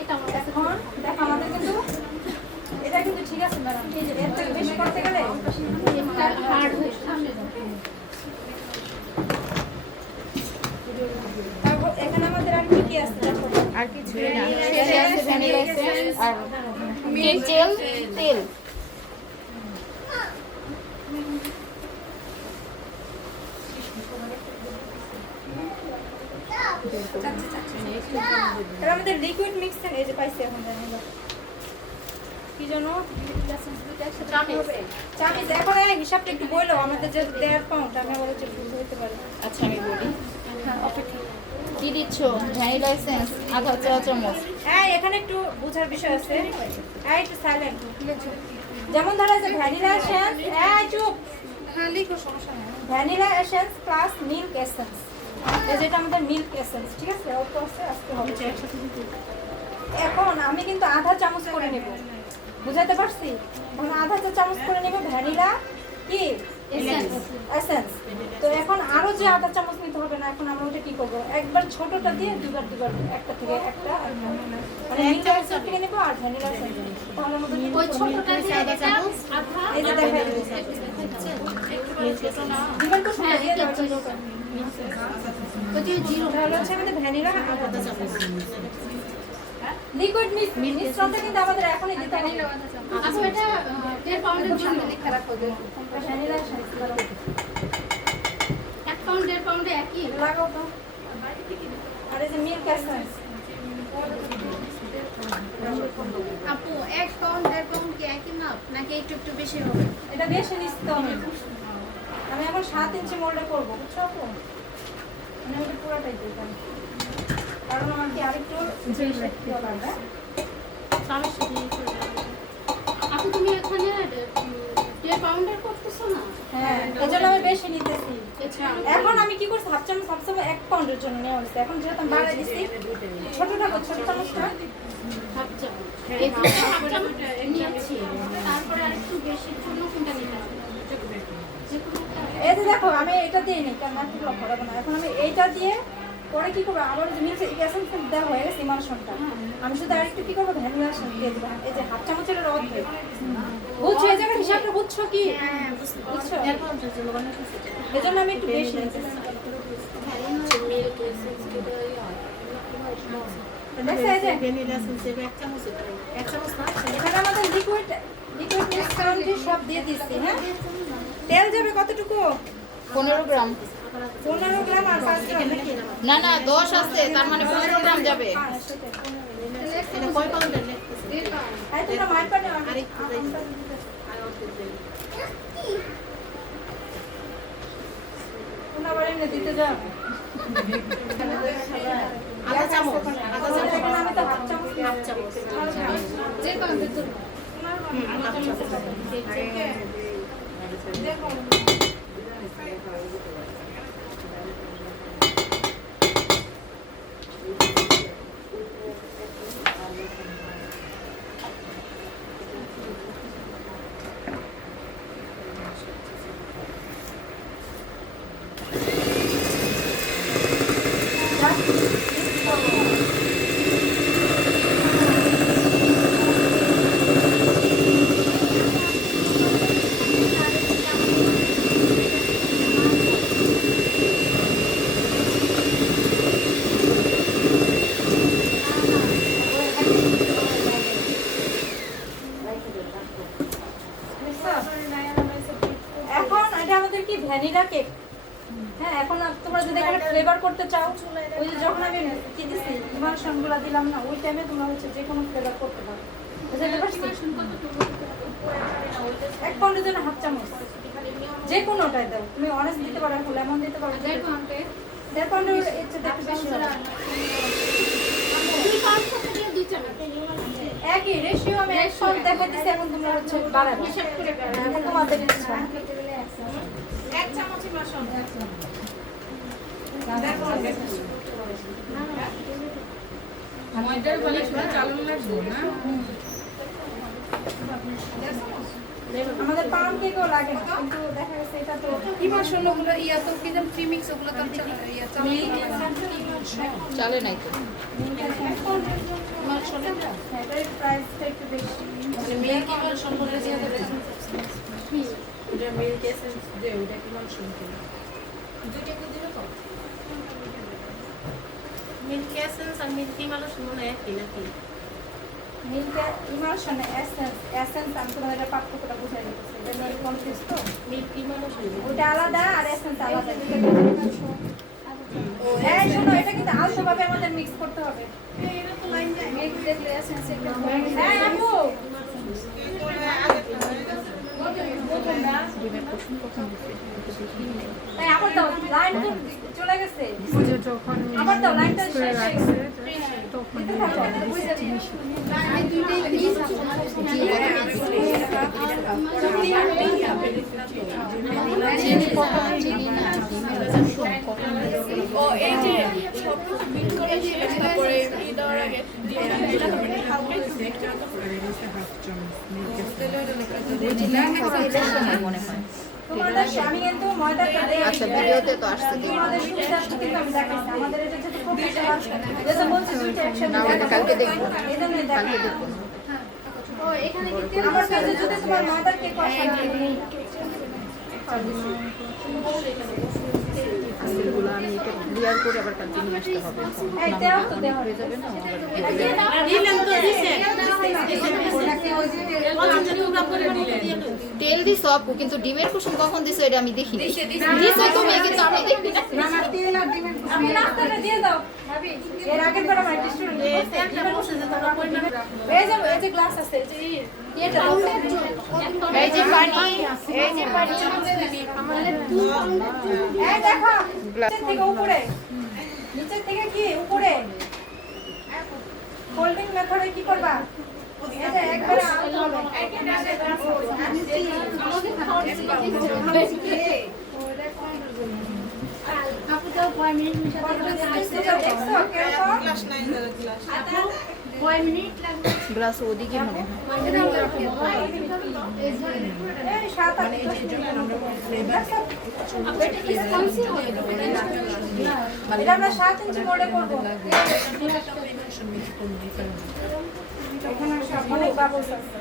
এটা আমার কাছে এখন দেখো আমাদের কিন্তু এটা কিন্তু ঠিক আছে ম্যাডাম, এই যে এর থেকে বেশি করতে গেলে এটা হার্ড হয়ে সামনে যাবে। তারপর এখানে আমাদের আর কি কি আছে দেখো, আর কিছু না, শেষে আছে ভ্যানিলা এসেন্স আর তেল তেল। এটা আমাদের লিকুইড মিক্সচার এই যে পাইছি এখন ভ্যানিলা কি জানো চামিচ। এখন এই হিসাবটা একটু বললো আমাদের যে 1.5 পাউন্ড, আমি বলে যে ভুল হতে পারে। আচ্ছা আমি বলি, কি দিচ্ছ? ভ্যানিলা এসেন্স আধা চা চামচ। হ্যাঁ এখানে একটু বোঝার বিষয় আছে, হ্যাঁ একটু সাইলেন্ট। যেমন ধরো যে ভ্যানিলা এসেন্স, হ্যাঁ চুপ, vanilla essence plus milk essence, এই যেটা আমাদের মিল্ক এসেন্স, ঠিক আছে? অল্প আছে আজকে হবে। এখন আমি কিন্তু আধা চামচ করে নেব, বুঝাতে পারছি? এখন আধা চামচ করে নেব ভ্যানিলা কি এসেন্স। তো এখন আরো যে আধা চামচ নিতে হবে না, এখন আমরা ওটা কি করব, একবার ছোটটা দিয়ে দুবার দুবার একটা থেকে একটা মানে এক চামচ থেকে নেব আর ভ্যানিলা এসেন্স তাহলে আমাদের ওই ছোটটা দিয়ে আধা চামচ, এই যে দেখেন দিবেন তো শুনে দিয়ে দাও তো যে জিরো হলো হচ্ছে আমাদের ভ্যানিলা আধা চামচ। লিকুইড মিশ্রণটা কিন্তু আমাদের এখনই দিতে হবে। আচ্ছা এটা 1.5 পাউন্ডের জন্য লেখা রাখো যে ভ্যানিলা এসেন্স 1 পাউন্ড 1.5 পাউন্ডে একই লাগাও তো। আর এই যে মিল্ক এসেন্স আপু 1 পাউন্ড 1.5 পাউন্ড কি একই মাপ নাকি একটু একটু বেশি হবে? এটা বেশি নিতে হবে। আমি এখন 7 ইঞ্চি মোল্ডে করব, বুঝছো আপু? আমি এটা পুরোটাই দিই কারণ আমার কি আরেকটু বেশি রাখতে হবে। সমস্যা নেই। আপু তুমি এখানে 1.5 পাউন্ডের করতেছো না? হ্যাঁ এজন্য আমি বেশি নিতেছি। এখন আমি কি করছি, হাফ চামচ 1 পাউন্ডের জন্য নেওয়া হয়েছে। এখন যেহেতু আমি বাড়াই দিচ্ছি ছোটটা ছোট চামচটা হাফ চামচ। এই হাফ চামচ নিয়েছি, তারপরে আরেকটু বেশি জন্য কোনটা নিতে হবে? এই যে দেখো আমি এটা দিয়ে নিই কারণ আমি লক্ষ্য রাখবো না। এখন আমি এইটা দিয়ে পরে কি করবো, আবার যে মিল্ক এসেন্স দেওয়া হয়ে গেছে ইমালশনটা, আমি শুধু আরেকটু কি করবো, ভ্যানিলা এসেন্স দিয়ে দেবো। এই যে হাফ চামচের অর্ধেক, বুঝছো? এই জায়গার হিসাবটা বুঝছো কি? বুঝছো? এই জন্য আমি একটু বেশি নিতেছি। দেখছো এই যে এখানে আমাদের লিকুইড মিশ্রণ সব দিয়ে দিচ্ছি। হ্যাঁ তেল যাবে কতটুকু? 15 গ্রাম। 15 গ্রাম আর 5 গ্রাম নাকি? না না 10 আছে, তার মানে 15 গ্রাম যাবে। এটা কয় পাউন্ডের লিখতেছে? এই তোমরা মাইর পানে আরেকটু তোমরা বারে নিয়ে দিতে যাও। আধা চামচ, আধা চামচ। এখানে আমি তো হাফ চামচ যে পাউন্ডের জন্য দেখো এখন এটা আমাদের কি ভ্যানিলা কেক। হ্যাঁ এখন তোমরা যদি এখানে ফ্লেভার করতে চাও, ওই যে যখন আমি কি দিছি ইমালশনগুলো দিলাম না, ওই টাইমে তোমরা হচ্ছে যে কোনো ফ্লেভার করতে পারো। বুঝতে পারছি? 1 পাউন্ডের জন্য হাফ চামচ যে কোনোটাই দাও। তুমি অরেঞ্জ দিতে পারো, লেমন দিতে পারো। 1.5 পাউন্ডে 1.5 পাউন্ডের একটু একটু বেশি হবে। 2 পাউন্ড থেকে 2 চামচ একই রেশিও আমি 1 পাউন্ড দেখা দিছি। এখন তোমরা হচ্ছে বাড়াবে হিসাব করে এখন তোমাদের ইচ্ছা। 1 চামচই মাশাআল। ময়দার বলে শুধু চালন লাগবে না। আমাদের পাউন্ড কেকও লাগে না, কিন্তু দেখা গেছে এটা তো ইমার্শন ওগুলো ইয়া তো কি যেন প্রিমিক্স ওগুলো তো ইয়া চালে চলে নাই তো ইমার্শন হ্যাঁ, এটার প্রাইসটা একটু বেশি। মিল্ক ইমার্শন বলে দিয়ে দেবে ওটা মিল্ক এসেন্স দে, ওটা কি মাংস কিনা? দুইটা করে দিলে তো মিল্ক এসেন্স আর মিল্ক ইমালশন মনে হয় একই নাকি? মিল্কে ইমালশন এসেন্স আমি তোমাদের এটা পার্থক্যটা বুঝাই দিতেছি। এটা মিল্ক কনফিউজ তো, মিল্ক ইমালশন ওটা আলাদা আর এসেন্স আলাদা। হ্যাঁ শোনো, এটা কিন্তু আলতোভাবে আমাদের মিক্স করতে হবে। এটা তো লাইন যায়। মিল্ক দেখলে এসেন্স একটু হ্যাঁ আপু ডিমের কুসুম কখন দিছে এটা দেখি নাই তাই আবার দাও, লাইন তো চলে গেছে। বুঝে যখন আবার দাও, লাইনটা করে শেষ হয়ে রাখছে গেছে। তখন দিতে থাকো, বুঝে নিও। চিনি কখন চিনি না ডিমের কুসুম কখন দিছে ও এই যে সব বিট করে দিয়ে তারপরে ই দেওয়ার আগে দিয়ে মনে হয় তোমাদের আমি কিন্তু ময়দাটা দেই। আচ্ছা ভিডিওতে তো আসছে দেখি তোমাদের সুবিধার্থে কিন্তু আমি দেখাইছি। আমাদের এটা যেহেতু প্রফেশনাল, যেটা বলছি দুইটা একসাথে না ওটা কালকে দেখবো এজন্যই কালকে দেখাই। দেখবো ও এখানে কি আমার কাছে যদি তোমার ময়দার কেক আসে আজকেরগুলো আমি এটা ক্লিয়ার করে আবার কালকে নিয়ে আসতে হবে এই দেও তো দেও। হয়ে যাবে না দিলেন তো দিছেন পছন্দের টুকরা করে দিলেন। তেল দিছ আপু কিন্তু ডিমের কুসুম কখন দিছো এটা আমি দেখিনি দিছো তুমি কিন্তু আমি দেখি না আমি নাস্তাটা দিয়ে দাও ভাবি। এর আগের বার আমার একটা স্টুডেন্ট এই যে গ্লাস আছে, এই যে এটা দাও। এই যে পানি এই যে পানি এই দেখো নিচের থেকে উপরে, নিচের থেকে কি উপরে হোল্ডিং মেথডে কি করবা? এই যে একবারে আউট হবে। আপু তো 5 মিনিট মিশাতে দেখছো কেরকম? 5 মিনিট লাগবে। গ্লাস ওদিকে মনে হয় এই 7-8 দেখছো? এটা আমরা 7 ইঞ্চি মোড়ে করবো। এখানে সব অনেক বাবলস আছে।